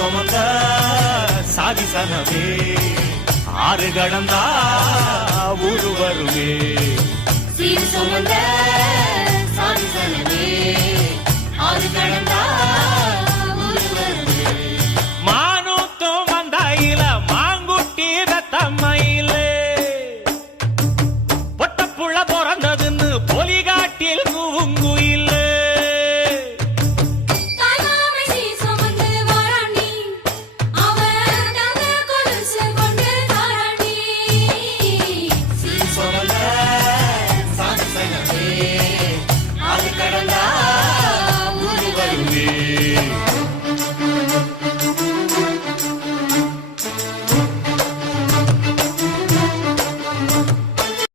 சுமந்த சாதிசனமே ஆறு கடந்தா ஊரு வருமே சீர் சுமந்த சாதிசனமே ஆறு கடந்தா ஊரு வருமே மானூத்தும் வந்தாயில மாங்குட்டி ரத்தம்மையிலே பொட்டப்புள்ள பிறந்ததுன்னு பொலிகா